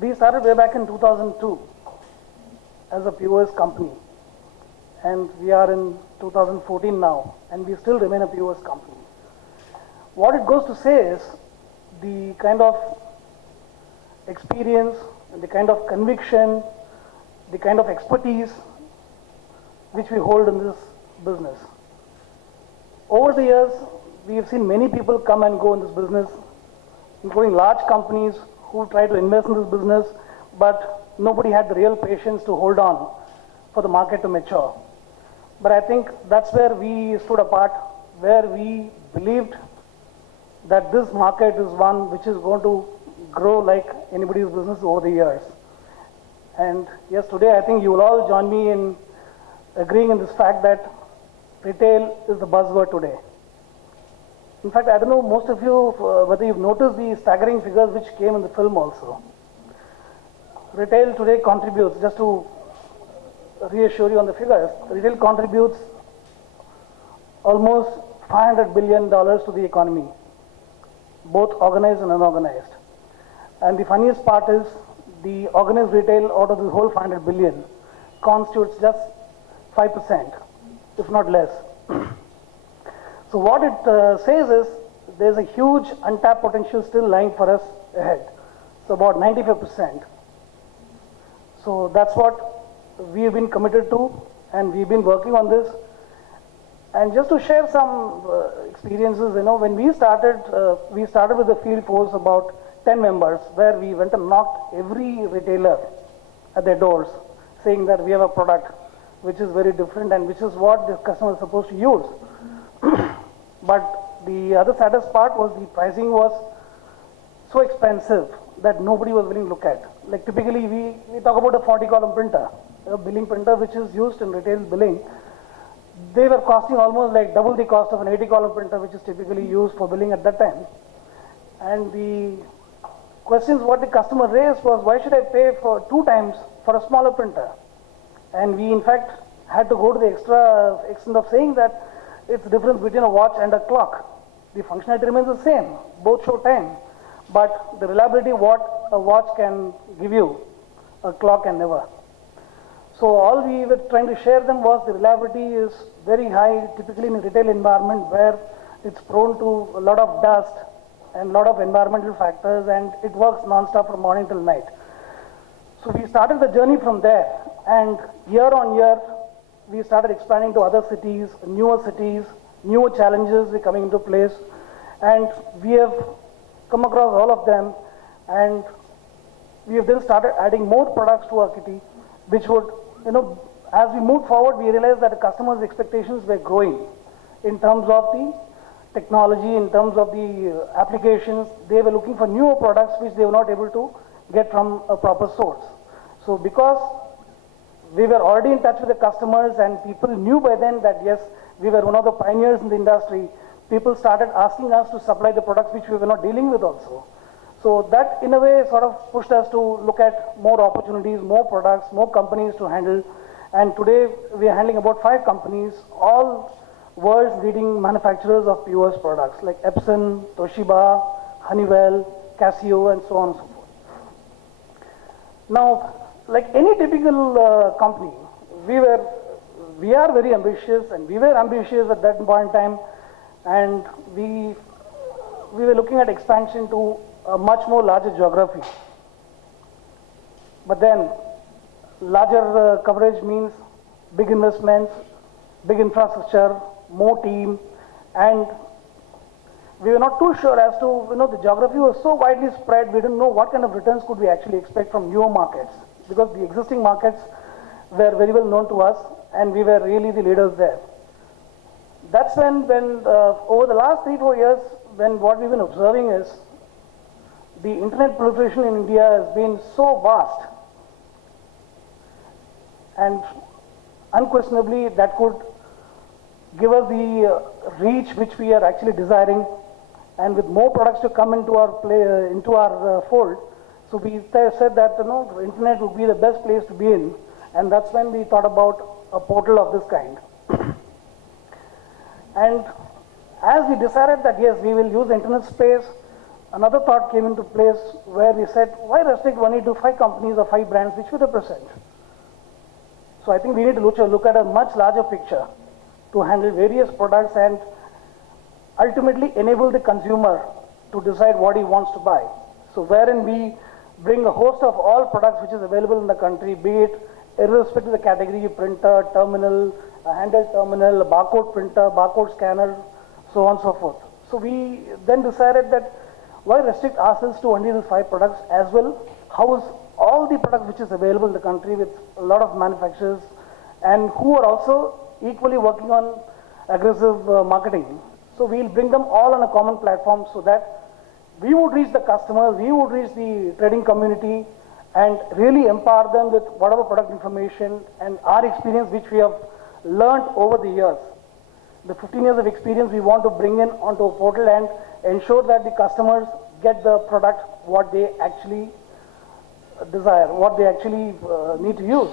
We started way back in 2002 as a POS company, and we are in 2014 now, and we still remain a POS company. What it goes to say is the kind of experience, the kind of conviction, the kind of expertise which we hold in this business. Over the years, we have seen many people come and go in this business, including large companies who try to invest in this business, but nobody had the real patience to hold on for the market to mature. But I think that's where we stood apart, where we believed that this market is one which is going to grow like anybody's business over the years. And yes, today I think you will all join me in agreeing in this fact that retail is the buzzword today. In fact, I don't know most of you whether you've noticed the staggering figures which came in the film also. Retail today contributes, just to reassure you on the figures, retail contributes almost $500 billion to the economy, both organized and unorganized. And the funniest part is the organized retail out of the whole 500 billion constitutes just 5%, if not less. So what it says is there's a huge untapped potential still lying for us ahead. So about 95%. So that's what we've been committed to, and we've been working on this. And just to share some experiences, when we started with the field force about 10 members, where we went and knocked every retailer at their doors, saying that we have a product which is very different and which is what the customer is supposed to use. But the other saddest part was the pricing was so expensive that nobody was willing to look at. Like typically we talk about a 40-column printer, a billing printer which is used in retail billing. They were costing almost like double the cost of an 80-column printer which is typically used for billing at that time. And the questions what the customer raised was, why should I pay for 2 times for a smaller printer? And we in fact had to go to the extra extent of saying that it's the difference between a watch and a clock. The functionality remains the same, both show time, but the reliability what a watch can give you, a clock can never. So all we were trying to share them was the reliability is very high, typically in a retail environment where it's prone to a lot of dust and a lot of environmental factors, and it works non-stop from morning till night. So we started the journey from there, and year on year we started expanding to other cities, newer challenges were coming into place, and we have come across all of them, and we have then started adding more products to our kitty, which would, as we moved forward, we realized that the customers' expectations were growing in terms of the technology, in terms of the applications. They were looking for newer products which they were not able to get from a proper source. So because we were already in touch with the customers and people knew by then that yes, we were one of the pioneers in the industry, people started asking us to supply the products which we were not dealing with also. So that in a way sort of pushed us to look at more opportunities, more products, more companies to handle. And today we are handling about 5 companies, all world's leading manufacturers of POS products like Epson, Toshiba, Honeywell, Casio, and so on and so forth. Now, like any typical company, we are very ambitious, and we were ambitious at that point in time, and we were looking at expansion to a much more larger geography. But then larger coverage means big investments, big infrastructure, more team, and we were not too sure as to, the geography was so widely spread, we didn't know what kind of returns could we actually expect from newer markets, because the existing markets were very well known to us, and we were really the leaders there. That's when over the last 3-4 years, when what we've been observing is the internet proliferation in India has been so vast, and unquestionably that could give us the reach which we are actually desiring, and with more products to come into our fold. So we said that the internet would be the best place to be in, and that's when we thought about a portal of this kind. And as we decided that yes, we will use the internet space, another thought came into place where we said, why restrict only to 5 companies or 5 brands which we represent? So I think we need to look at a much larger picture to handle various products and ultimately enable the consumer to decide what he wants to buy. So wherein we bring a host of all products which is available in the country, be it irrespective of the category, printer, terminal, a handheld terminal, a barcode printer, barcode scanner, so on and so forth. So we then decided that why restrict ourselves to only these 5 products as well, house all the products which is available in the country with a lot of manufacturers and who are also equally working on aggressive marketing. So we'll bring them all on a common platform so that we would reach the customers, we would reach the trading community and really empower them with whatever product information and our experience which we have learned over the years. The 15 years of experience we want to bring in onto a portal and ensure that the customers get the product what they actually desire, what they actually need to use.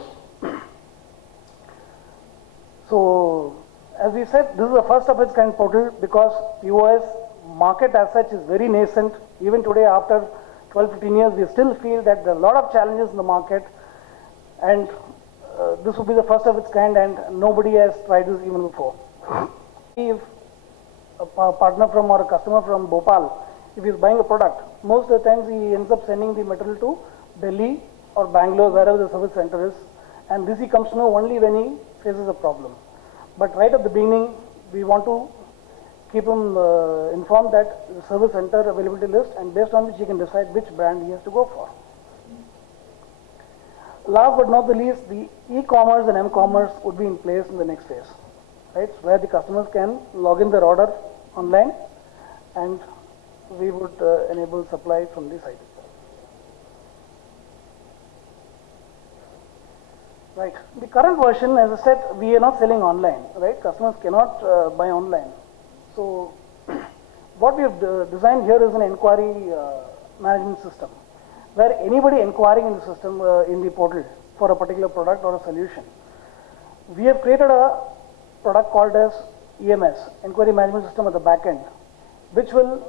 So as we said, this is the first of its kind portal because POS market as such is very nascent. Even today after 12-15 years we still feel that there are a lot of challenges in the market and this will be the first of its kind and nobody has tried this even before. If a partner from or a customer from Bhopal, if he is buying a product, most of the times he ends up sending the material to Delhi or Bangalore, wherever the service center is, and this he comes to know only when he faces a problem. But right at the beginning, we want to keep him informed that the service center availability list, and based on which he can decide which brand he has to go for. Last but not the least, the e-commerce and m-commerce would be in place in the next phase, right? Where the customers can log in their order online, and we would enable supply from the site. Right. The current version, as I said, we are not selling online, right? Customers cannot buy online. So what we have designed here is an inquiry management system, where anybody inquiring in the system, in the portal for a particular product or a solution, we have created a product called as EMS, Inquiry Management System at the back end, which will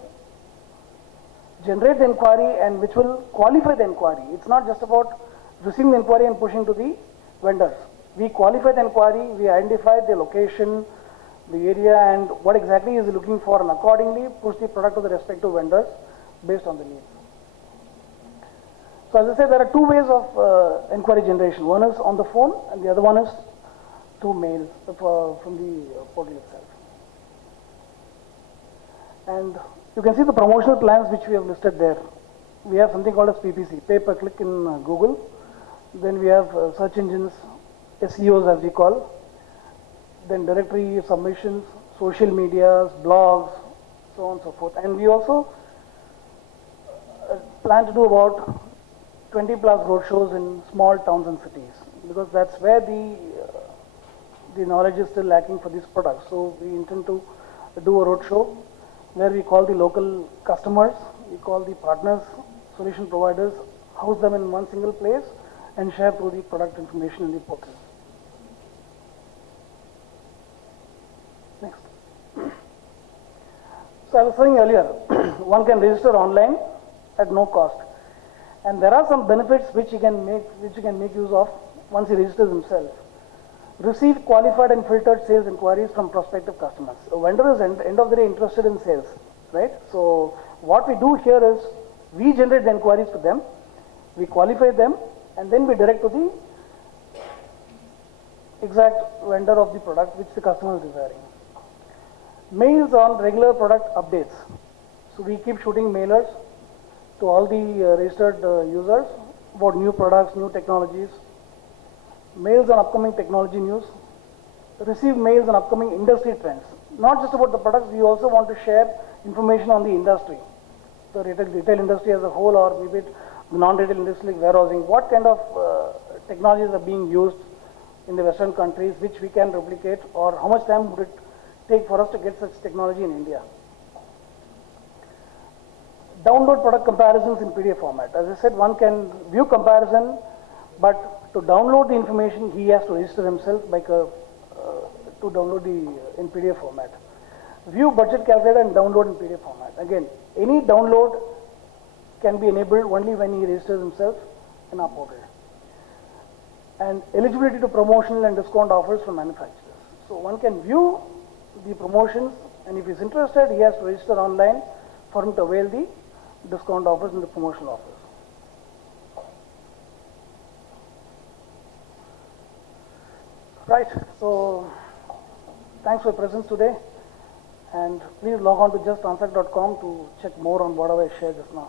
generate the inquiry and which will qualify the inquiry. It's not just about receiving the inquiry and pushing to the vendors. We qualify the inquiry, we identify the location, the area and what exactly is he looking for, and accordingly push the product to the respective vendors based on the needs. So as I said, there are 2 ways of inquiry generation. One is on the phone and the other one is through mails from the portal itself. And you can see the promotional plans which we have listed there. We have something called as PPC, pay per click in Google. Then we have search engines, SEOs as we call. Then directory submissions, social medias, blogs, so on and so forth. And we also plan to do about 20+ roadshows in small towns and cities, because that's where the knowledge is still lacking for these products. So we intend to do a roadshow where we call the local customers, we call the partners, solution providers, house them in one single place and share through the product information in the portal. Next. So I was saying earlier, one can register online at no cost, and there are some benefits which he can make use of once he registers himself. Receive qualified and filtered sales inquiries from prospective customers. A vendor is end of the day interested in sales, right? So what we do here is we generate the inquiries to them, we qualify them, and then we direct to the exact vendor of the product which the customer is desiring. Mails on regular product updates. So we keep shooting mailers to all the registered users about new products, new technologies. Mails on upcoming technology news. Receive mails on upcoming industry trends. Not just about the products, we also want to share information on the industry. The retail industry as a whole, or maybe the non-retail industry like warehousing. What kind of technologies are being used in the Western countries which we can replicate, or how much time would it take for us to get such technology in India? Download product comparisons in PDF format. As I said, one can view comparison, but to download the information, he has to register himself to download the in PDF format. View budget calculator and download in PDF format. Again, any download can be enabled only when he registers himself in our portal. And eligibility to promotional and discount offers from manufacturers. So one can view the promotions, and if he's interested, he has to register online for him to avail the discount offers and the promotional offers. Right, so thanks for your presence today, and please log on to justtransact.com to check more on what I shared just now.